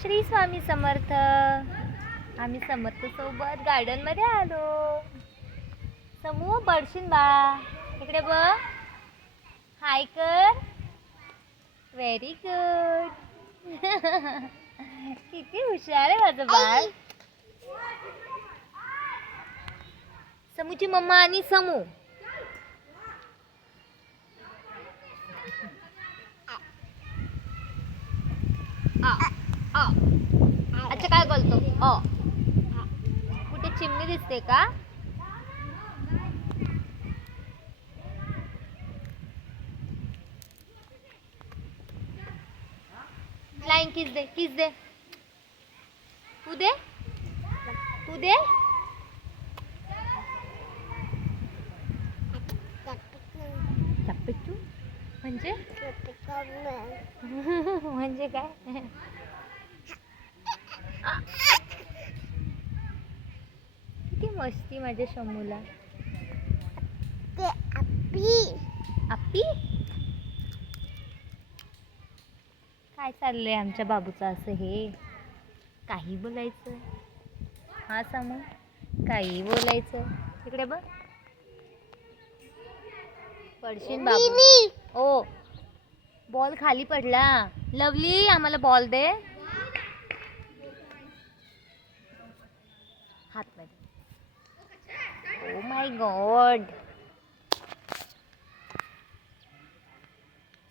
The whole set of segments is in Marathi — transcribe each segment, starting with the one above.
श्री स्वामी समर्थ. आम्ही समर्थ सोबत गार्डन मध्ये आलो. समूह पडशील बाळा. इकडे बघ. हाय कर. Very good. किती हुशार आहे माझं बाळ. समूची मम्मा आणि समू. अच्छा काय बोलतो? कुठे चिमणी दिसते का? फ्लाइंग किस दे. किस दे. तू दे. तू दे. चप्पिटू म्हणजे म्हणजे काय? किती मस्ती माझ्या शमूला. आप्पी. काय चाललंय आमच्या बाबूचं असं हे? काही बोलायचं. हा समू काही बोलायचं. इकडे बघ. पडशील बाबू. ओ बॉल खाली पडला. लवली आम्हाला बॉल दे. हात मध्ये. Oh my God.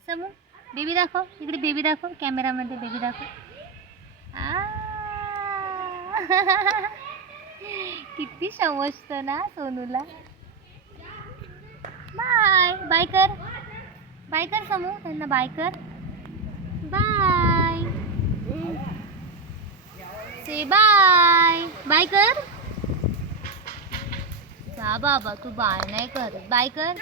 Samu baby दाखव. इकडे बेबी दाखव. कॅमेरामध्ये बेबी दाखव. किती समजतं ना सोनूला. बाय बाय कर. बाय कर समू. त्यांना बाय कर. बाय से बाय. बाय कर. जा बाबा तू बाय नाही कर. बाय कर.